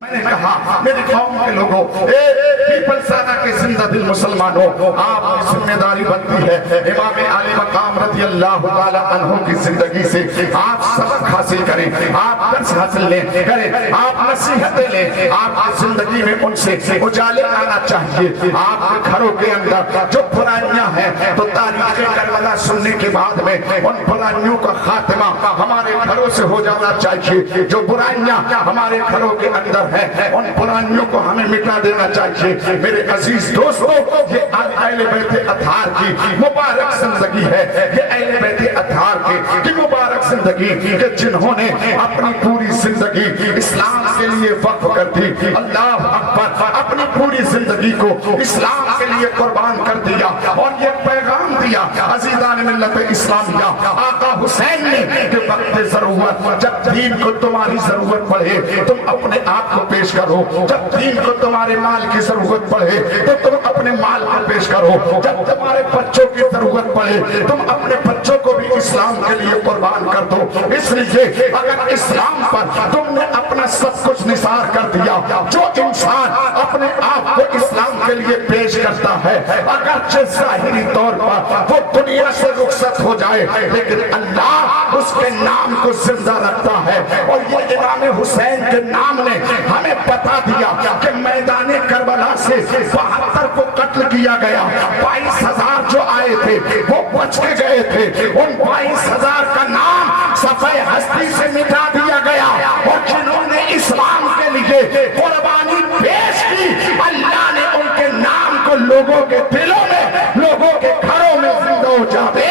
میں نے کہا میری قوم کے لوگوں، پیپل سادہ کے زندہ دل مسلمانوں، آپ کی ذمہ داری بنتی ہے امام علی مقام رضی اللہ تعالیٰ عنہ کی زندگی سے آپ سبق حاصل کریں، آپ درس حاصل لیں کریں، آپ نصیحتیں لیں، آپ کی زندگی میں ان سے اجالے آنا چاہیے۔ آپ کے گھروں کے اندر جو برائیاں ہیں تو تاریخ کربلا سننے کے بعد میں ان برائیوں کا خاتمہ ہمارے گھروں سے ہو جانا چاہیے۔ جو برائیاں ہمارے گھروں کے اندر ہے ان برائیوں کو ہمیں مٹا دینا چاہیے۔ میرے عزیز دوستو، یہ اہل بیت اطہار کی مبارک زندگی ہے، یہ اہل بیت اطہار کی مبارک زندگی کہ جنہوں نے اپنی پوری زندگی اسلام کے لیے وقف کر دی۔ اللہ اکبر، اپنی پوری زندگی کو اسلام کے لیے قربان کر دیا اور یہ پیغام دیا عزیزان ملت اسلامیہ، آقا حسین نے کہ وقت ضرورت جب دین کو تمہاری ضرورت پڑے تم اپنے آپ کو پیش کرو، جب دین کو تمہارے مال کی ضرورت پڑے تو تم اپنے مال کو پیش کرو، جب تمہارے بچوں کی ضرورت پڑے تم اپنے بچوں کو بھی اسلام کے لیے قربان کر دو۔ اس لیے اگر اسلام پر تم نے اپنا سب کچھ نثار کر دیا، جو انسان اپنے آپ کو اسلام کے لیے پیش کرتا ہے اگرچہ ظاہری طور پر وہ دنیا سے رخصت ہو جائے لیکن اللہ اس کے نام کو زندہ رکھتا ہے۔ اور یہ امام حسین کے نام نے ہمیں بتا دیا کہ میدان کربلا سے 72 کو قتل کیا گیا، 22,000 جو آئے تھے وہ بچ کے گئے تھے، ان 22,000 کا نام صفحہ ہستی سے مٹا دیا گیا، اور جنہوں نے اسلام کے لیے قربانی پیش کی اللہ نے ان کے نام کو لوگوں کے دلوں میں، لوگوں کے گھروں میں زندہ ہو جاتے۔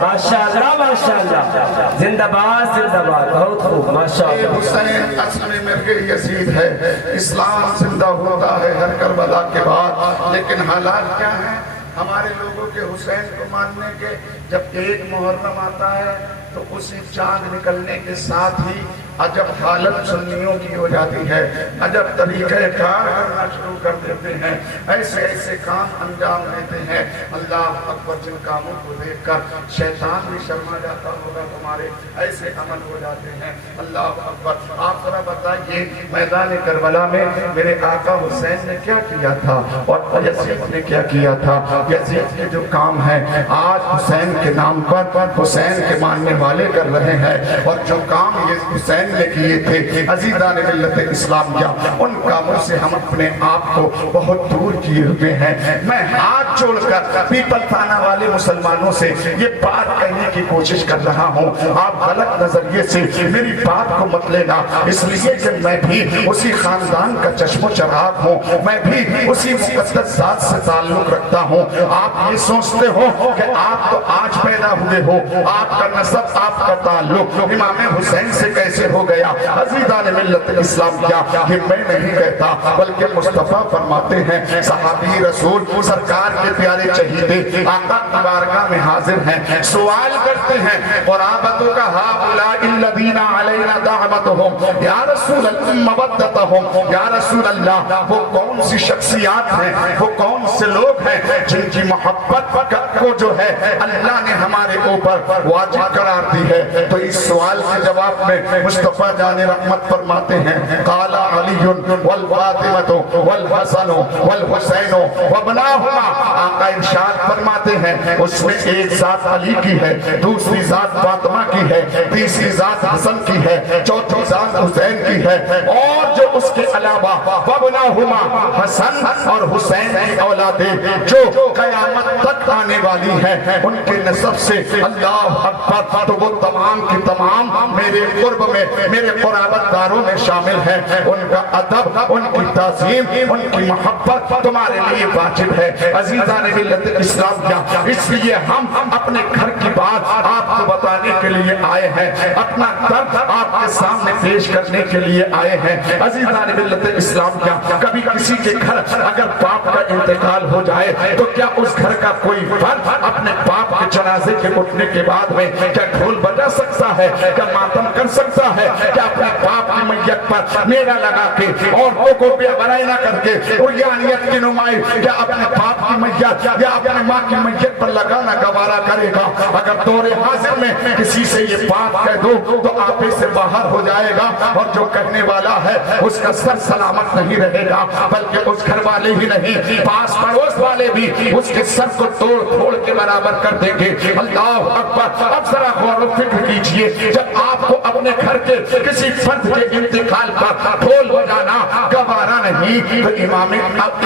ماشاءاللہ ماشاءاللہ، زندہ باد زندہ باد، بہت خوب ماشاءاللہ۔ حسین اصل میں مرغ یزید ہے، اسلام زندہ ہوتا ہے ہر کربلا کے بعد، لیکن حالات کیا ہیں ہمارے لوگوں کے حسین کو ماننے کے؟ جب ایک محرم آتا ہے تو اسی چاند نکلنے کے ساتھ ہی عجب حالت سنیوں کی ہو جاتی ہے، عجب طریقہ کار کرنا شروع کر دیتے ہیں، ایسے ایسے کام انجام دیتے ہیں۔ اللہ اکبر، جن کاموں کو دیکھ کر شیطان بھی شرما جاتا ہوگا، تمہارے ایسے عمل ہو جاتے ہیں۔ اللہ اکبر، آپ ذرا بتائیے میدان کربلا میں میرے آقا حسین نے کیا کیا تھا اور یزید نے کیا کیا تھا؟ یزید کے جو کام ہیں آج حسین کے نام پر حسین کے ماننے والے کر رہے ہیں، اور جو کام یہ حسین نے کیے تھے عزیزان ملت اسلامیہ ان کاموں سے ہم اپنے آپ کو بہت دور کیے ہوئے ہیں۔ میں ہاتھ جوڑ کر پیپل تھانہ والے مسلمانوں سے یہ بات کہنے کی کوشش کر رہا ہوں، آپ غلط نظریے سے میری بات کو مت لینا، اس لیے کہ میں بھی اسی خاندان کا چشم و چراغ ہوں، میں بھی اسی مقدس ذات سے تعلق رکھتا ہوں۔ آپ یہ سوچتے ہو کہ آپ تو آج پیدا ہوئے ہو، آپ کا نسب، آپ کا تعلق امام حسین سے کیسے ہو گیا؟ عزیزان ملت اسلامیہ، یہ میں نہیں کہتا بلکہ مصطفیٰ فرماتے ہیں، صحابی رسول سرکار کے پیارے چہیتے آقا کی بارگاہ میں حاضر ہیں، سوال کرتے ہیں قرابتوں کا، ہؤلاء الذین علینا دعوتہم یا رسول اللہ مودتہم، یا رسول اللہ وہ کون سی شخصیات ہیں، وہ کون سے لوگ ہیں جن کی محبت کو جو ہے اللہ نے ہمارے اوپر واجب قرار دی ہے؟ تو اس سوال کے جواب میں مصطفیٰ جان رحمت فرماتے ہیں، قال علی والفاطمۃ والحسن والحسین وابناہما، آقا ارشاد فرماتے ہیں اس میں ایک ذات علی کی ہے، دوسری ذات فاطمہ کی ہے، تیسری ذات حسن کی ہے، چوتھی ذات حسین کی ہے، اور جو اس کے علاوہ وابناہما حسن اور حسین کی اولادیں جو قیامت تک آنے والی ہیں ان کے نسب سے اللہ اکبر، تو وہ تمام کی تمام میرے قرب میں، میرے قرابت داروں میں شامل ہیں۔ ان کا ادب، ان کی تعظیم، ان کی محبت تمہارے لیے واجب ہے عزیزان ملت اسلامیہ۔ اس لیے ہم اپنے گھر کی بات آپ کو بتانے کے لیے آئے ہیں، اپنا درد آپ کے سامنے پیش کرنے کے لیے آئے ہیں عزیزان ملت اسلامیہ۔ کبھی کسی کے گھر اگر باپ کا انتقال ہو جائے تو کیا اس گھر کا کوئی فرد اپنے باپ کے جنازے کے اٹھنے کے بعد میں کیا ڈھول بجا سکتا ہے؟ کیا ماتم کر سکتا ہے؟ کیا اپنے باپ کی میت پر میرا لگا کے عورتوں کو بے برائی نہ کر کے عریانیت کی نمائش یا اپنے باپ کی میت یا اپنے ماں کی میت پر لگانا گوارا کرے گا. اگر دور حاضر میں کسی سے یہ بات کہہ دو تو آپے سے باہر ہو جائے گا, اور جو کہنے والا ہے اس کا سر سلامت نہیں رہے گا, بلکہ اس گھر والے ہی نہیں پاس پڑوس والے بھی اس کے سر کو توڑ پھوڑ کے برابر کر دیں گے. اللہ اکبر. اب ذرا غور و فکر کیجئے, جب آپ کو اپنے گھر کے کسی فرد کے انتقال پر ڈھول بجانا گوارا نہیں تو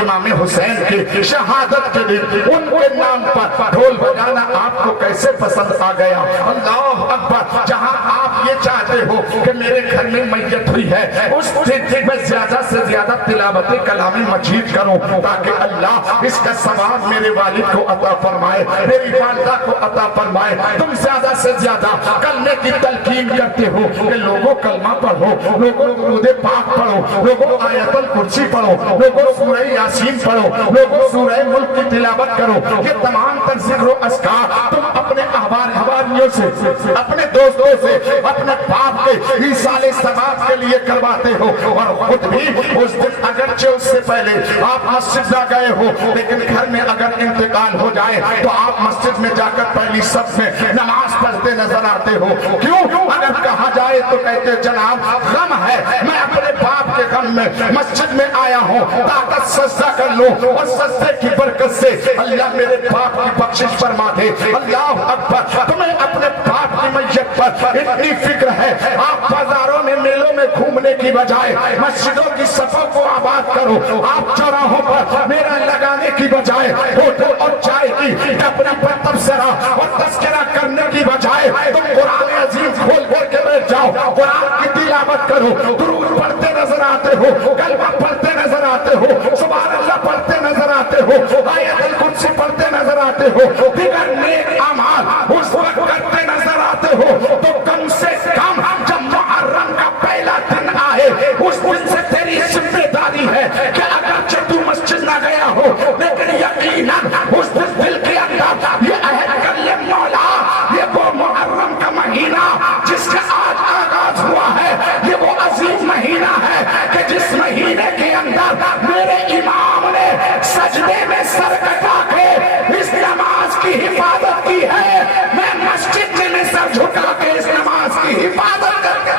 امام حسین کے شہادت کے دن ان کے نام پر ڈھول بجانا آپ کو کیسے پسند آ گیا. اللہ اکبر. جہاں آپ یہ چاہتے ہو کہ میرے گھر میں میت ہوئی ہے اس دن میں زیادہ سے زیادہ تلاوت کلام مجید کروں تاکہ اللہ اس کا ثواب میرے والد کو عطا فرمائے, میری والدہ کو عطا فرمائے. تم زیادہ سے زیادہ کلمے کی تلقین کرتے ہو کہ لوگوں کلمہ پڑھو, لوگوں درود پاک پڑھو, لوگوں آیت الکرسی پڑھو, لوگوں سورہ یاسین پڑھو, لوگوں سورہ ملک کی تلاوت کرو. یہ تمام تر ذکر و اذکار تم اپنے احباریوں سے, اپنے دوستوں سے, اپنے باپ کے ایصال ثواب کے لیے کرواتے ہو, اور خود بھی اس دن اگرچہ اس سے پہلے آپ مسجد نہ گئے ہو لیکن گھر میں اگر انتقال ہو جائے تو آپ مسجد میں جا کر پہلی صف میں نماز پڑھتے نظر آتے ہو. کیوں؟ اگر کہا جائے تو کہتے جناب غم ہے, میں اپنے باپ کے غم میں مسجد میں آیا ہوں تاکہ سجدہ کر لوں اور سجدے کی برکت سے اللہ میرے باپ کی بخشش فرما دے. اللہ اکبر. تمہیں اپنے باپ کی میت پر اتنی فکر ہے, آپ بازاروں میں میلوں میں گھومنے کی بجائے مسجدوں کی صفوں کو آباد کرو. آپ چوراہوں پر میرا لگانے کی بجائے ہوٹل اور چائے کی اپنا پر تبصرہ اور تذکرہ کرنے کی بجائے تم قرآن عظیم کھول کر کے بیٹھ جاؤ, قرآن کی تلاوت کرو, درود پڑھتے نظر آتے ہو, کلمہ پڑھتے نظر آتے ہو, سبحان اللہ پڑھتے نظر آتے ہو, آیت الکرسی پڑھتے نظر آتے ہو, دیگر نیک اعمال اس وقت کرتے نظر آتے ہو, تو کم سے کم جب محرم کا پہلا دن آئے اس دن سے تیری ذمہ داری ہے کہ اگرچہ تو مسجد نہ گیا ہو لیکن یقیناً اس دل کے اندر یہ عہد کر لے مولا یہ وہ محرم کا مہینہ جس کا آج آغاز ہوا ہے, یہ وہ عظیم مہینہ ہے کہ جس مہینے کے اندر میرے امام نے سجدے میں سر کٹا کے اس نماز کی حفاظت کی ہے. میں مسجد میں سر جھکا کے اس نماز کی حفاظت کر کے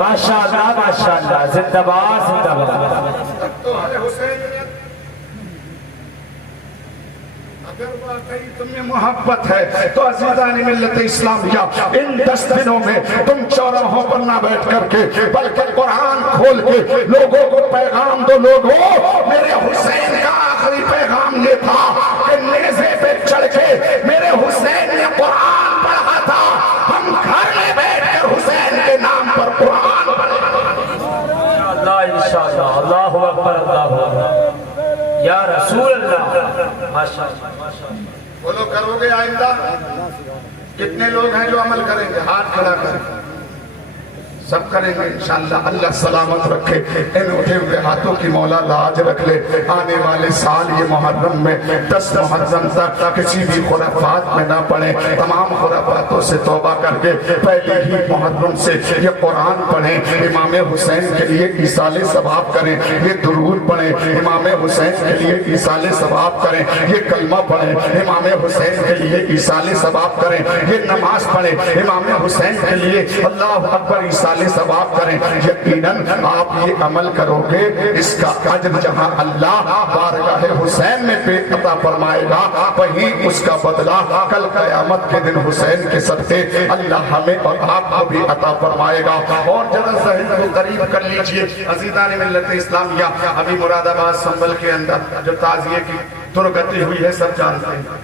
ماشاءاللہ ماشاءاللہ. زندہ باد زندہ باد. تو ہے حسین, اگر واقعی تمہیں محبت ہے تو عزیزان ملت اسلامیہ ان 10 دنوں میں تم چوراہوں پر نہ بیٹھ کر کے بلکہ قرآن کھول کے لوگوں کو پیغام دو. لوگوں میرے حسین کا آخری پیغام یہ تھا کہ نیزے پہ چڑھ کے میرے حسین نے قرآن پڑھا تھا, ہم گھر میں بیٹھ کر حسین کے نام پر قرآن پڑھیں. اللہ انشاءاللہ. اللہ اکبر اللہ اکبر. یا رسول اللہ. ماشاءاللہ. بولو کرو گے آئندہ؟ کتنے لوگ ہیں جو عمل کریں گے؟ ہاتھ کھڑا کریں. سب کریں گے انشاءاللہ. اللہ سلامت رکھے, ان اٹھے ہوئے ہاتھوں کی مولا لاج رکھ لے. آنے والے سال یہ محرم میں 10 محرم تک کسی بھی خرافات میں نہ پڑیں, تمام خرافاتوں سے توبہ کر کے پہلے ہی محرم سے یہ قرآن پڑھیں, امام حسین کے لیے ایصال ثواب کریں, یہ درود پڑھیں, امام حسین کے لیے ایصال ثواب کریں, یہ کلمہ پڑھیں, امام حسین کے لیے ایصال ثواب کریں, یہ نماز پڑھیں, امام حسین کے لیے اللہ اکبر ایصال ثواب کریں. یقیناً آپ یہ عمل کرو گے, اس کا اجر جہاں اللہ بارگاہ حسین میں پہ عطا فرمائے گا وہیں اس کا بدلہ کل قیامت کے دن حسین کے صدقے اللہ ہمیں اور آپ کو بھی عطا فرمائے گا. اور ذرا ذہن کو قریب کر لیجئے عزیزان ملت اسلامیہ, ابھی مراد آباد سنبل کے اندر جو تعزیے کی درگتی ہوئی ہے سب جانتے ہیں.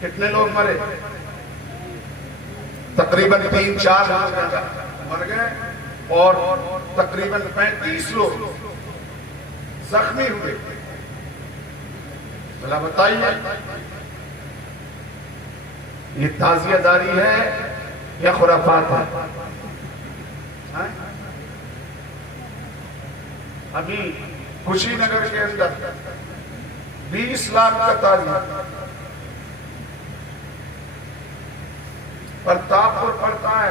کتنے لوگ مرے؟ تقریباً 3-4 مر گئے اور تقریباً 35 لوگ زخمی ہوئے. بھلا بتائیے یہ تعزیہ داری ہے یا خرافات ہے؟ ابھی خوشی نگر کے اندر 20 لاکھ کا تعزیہ, پرتاپ پور پڑتا ہے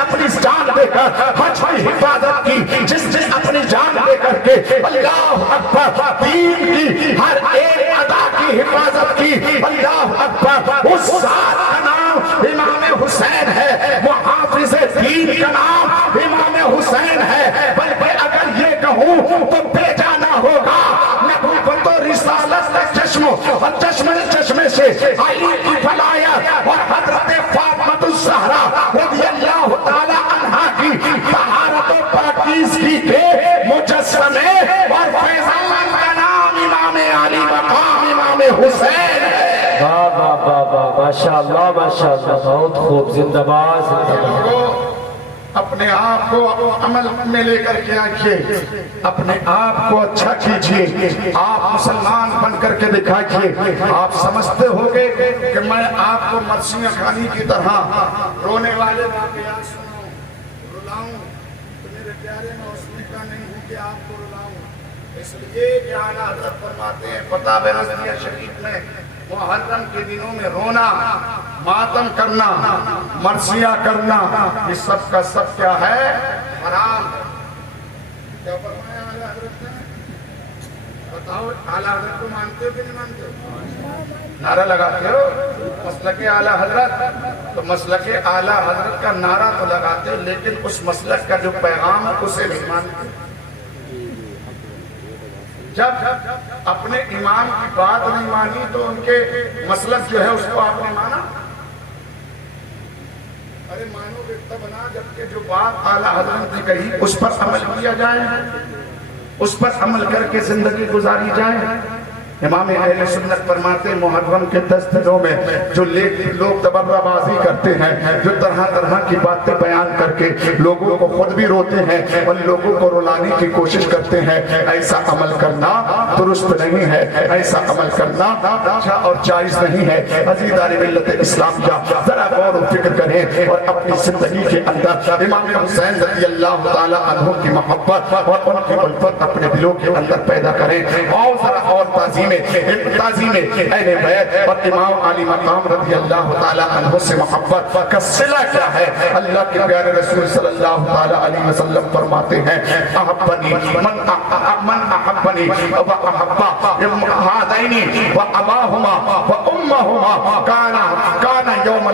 اپنی جان دے کر حج کی حفاظت کی، جس نے اپنی جان دے کر کے اللہ اکبر دین کی ہر ایک ادا کی حفاظت کی، اللہ اکبر، اس ذات کا نام امام حسین ہے، محافظ دین کا نام امام حسین ہے۔ بلکہ اگر یہ کہوں تو بے جانا ہوگا، نبوت و رسالت کا چشم اور چشمے سے علی کی فلایت اور حضرت فاطمہ الزہرا رضی اللہ تعالی عنہا کی طہارت و پاکیزگی کے مجسمے اور فیضان کا نام امام علی مقام امام حسین ہے۔ واہ واہ واہ واہ، ماشاءاللہ ماشاءاللہ، بہت خوب، زندہ باد زندہ باد۔ اپنے آپ کو عمل میں لے کر کے آئیے، اپنے آپ کو اچھا کیجئے، آپ مسلمان بن کر کے دکھائیے۔ آپ سمجھتے ہوگے کہ میں آپ کو مرثیہ خانی کی طرح رونے والے واقعات سناؤں، رلاؤں، تو میرے پیارے میں اس میں کا نہیں ہوں کہ آپ کو رلاؤں۔ اس لیے کہ اعلیٰ حضرت فرماتے ہیں فتح رضویہ شریف میں محرم کے دنوں میں رونا، ماتم کرنا، مرثیہ کرنا، یہ سب کا سب کیا ہے؟ حرام ہے۔ کیا فرمایا اعلیٰ حضرت نے؟ بتاؤ، اعلیٰ حضرت کو مانتے ہو کہ نہیں مانتے ہو؟ نعرہ لگاتے ہو مسلک اعلیٰ حضرت؟ تو مسلک اعلیٰ حضرت کا نعرہ تو لگاتے ہو، لیکن اس مسلک کا جو پیغام ہے اسے نہیں مانتے۔ جب اپنے امام کی بات نہیں مانی تو ان کے مسلک جو ہے اس کو آپ نے مانا؟ ارے مانو گے تب نا، جبکہ جو بات اعلیٰ حضرت نے کہی اس پر عمل کیا جائے، اس پر عمل کر کے زندگی گزاری جائے۔ امام اہل سنت فرماتے محرم کے 10 دنوں میں جو لوگ تبرہ بازی کرتے ہیں، جو طرح طرح کی باتیں بیان کر کے لوگوں کو خود بھی روتے ہیں اور لوگوں کو رلانے کی کوشش کرتے ہیں، ایسا عمل کرنا درست نہیں ہے، ایسا عمل کرنا اچھا اور جائز نہیں ہے۔ عزیزان ملت اسلام کا ذرا غور و فکر کریں اور اپنی زندگی کے اندر امام حسین رضی اللہ تعالی عنہ کی محبت اور ان کی الفت اپنے دلوں کے اندر پیدا کریں، اور ذرا اور تعظیم اہل بیت اور امام علی مقام رضی اللہ تعالی عنہ سے محبت کا صلہ کیا ہے؟ اللہ کے پیارے رسول صلی اللہ تعالی علیہ وسلم فرماتے ہیں احبنی من احبنی و احبا ہذین و اباہما و امہما کان یوم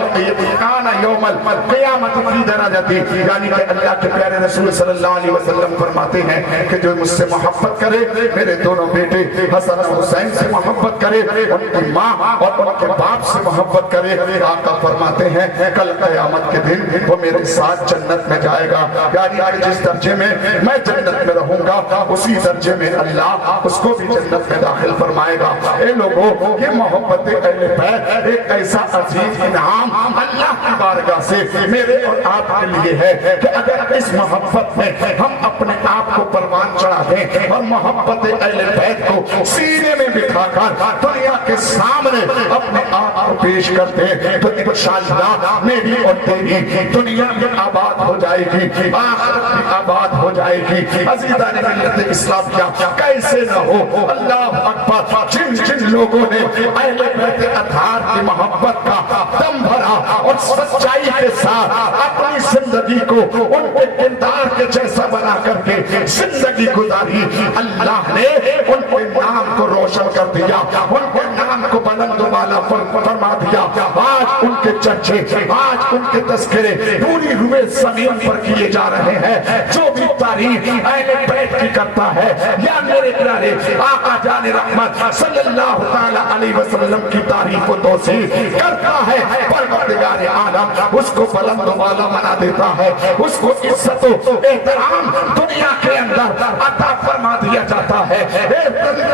القیامت فی درجتی، یعنی کہ اللہ کے پیارے رسول صلی اللہ علیہ وسلم فرماتے ہیں کہ جو مجھ سے محبت کرے، میرے دونوں بیٹے حسن و حسین سے محبت کرے، ان کی ماں اور ان کے باپ سے محبت کرے، آقا فرماتے ہیں کل قیامت کے دن وہ میرے ساتھ جنت میں جائے گا، یعنی جس درجے میں میں جنت میں رہوں گا اسی درجے میں اللہ اس کو بھی جنت میں داخل فرمائے گا۔ اے لوگوں، یہ محبت اہل بیت ایک ایسا عظیم انعام اللہ کی بارگاہ سے میرے اور آپ کے لیے ہے کہ اگر اس محبت میں ہم اپنے آپ کو پروان چڑھا دیں اور محبت اہل بیت کو سینے میں بٹھا کر دنیا کے سامنے اپنے آپ کو پیش کرتے ہیں تو انشاءاللہ میری اور تیری دنیا بھی آباد ہو جائے گی، آخرت بھی آباد ہو جائے گی۔ عزیزان ملت اسلام کیا کیسے نہ ہو، اللہ اکبر، جن لوگوں نے اہل بیت اطہار کی محبت کا دم بھرا اور سچائی کے ساتھ اپنی زندگی کو ان کے کردار کے جیسا بنا کر کے زندگی گزاری، اللہ نے ان کے نام کو روشن کر دیا، ان کے نام کو بلند و بالا فرما دیا۔ آج ان کے چرچے، آج ان کے تذکرے پوری روئے زمین پر کیے جا رہے ہیں۔ جو بھی تعریف اہل بیت کی کرتا ہے یا میرے پیارے آقا جان رحمت صلی اللہ تعالی علیہ وسلم کی تعریف و توصیف کرتا ہے، پروردگار عالم اس کو بلند و بالا بنا دیتا ہے، اس کو عزت و احترام دنیا کے اندر عطا فرما دیا جاتا ہے۔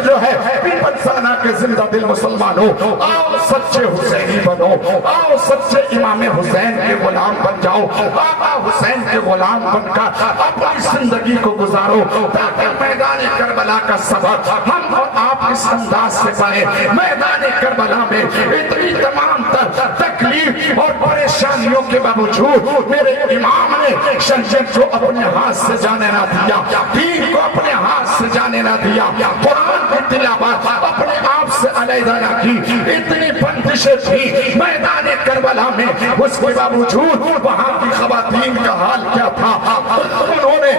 جو ہے پیپلسانہ کے زندہ دل مسلمانوں، آؤ سچے حسینی بنو، آؤ سچے امام حسین کے غلام بن جاؤ، آقا حسین کے غلام بن کر اپنی زندگی کو گزارو تاکہ میدان کربلا کا سبق ہم اور آپ اس انداز سے پڑھیں۔ میدان کربلا میں اتنی تمام تکلیف اور پریشانیوں کے باوجود میرے امام نے شریعت کو اپنے ہاتھ سے جانے نہ دیا، دین کو اپنے ہاتھ سے جانے نہ دیا، قرآن کی تلاوت اپنے آپ سے علیحدہ نہ کی، اتنی بندشیں تھی میدان کربلا میں، اس کے باوجود وہاں کی خواتین کا حال کیا تھا؟ انہوں نے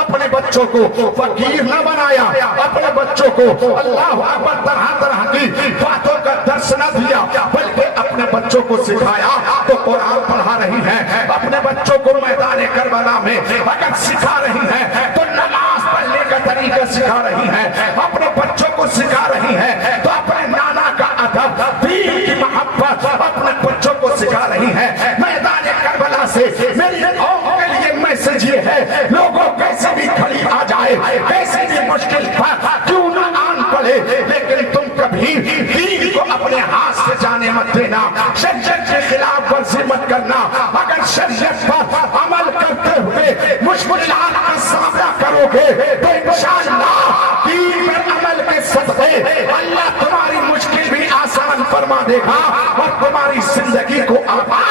اپنے بچوں کو فقیر نہ بنایا، اپنے بچوں کو اللہ اکبر طرح طرح کی باتوں کا درس نہ دیا، بلکہ اپنے بچوں کو سکھایا تو قرآن پڑھا رہی ہیں، اپنے بچوں کو میدان کربلا میں اگر سکھا رہی ہیں تو نماز پڑھنے کا طریقہ سکھا رہی ہیں، اپنے بچوں کو سکھا رہی ہیں تو اپنے نانا کا ادب، دین کی محبت اپنے بچوں کو سکھا رہی ہیں۔ میدان کربلا سے میری قوم کے لیے میسج یہ ہے، لوگوں کیسے بھی کھڑی آ جائے، کیسے بھی مشکل پر کیوں نہ آن پڑے، لیکن تم کبھی دین کو اپنے ہاتھ سے جانے مت دینا، شریعت کے خلاف ورزی مت کرنا۔ اگر شریعت پر عمل کرتے ہوئے مشکلات کا سامنا کرو گے تو انشاءاللہ دین پر عمل کے صدقے اللہ تمہاری مشکل بھی آسان فرما دے گا اور تمہاری زندگی کو آباد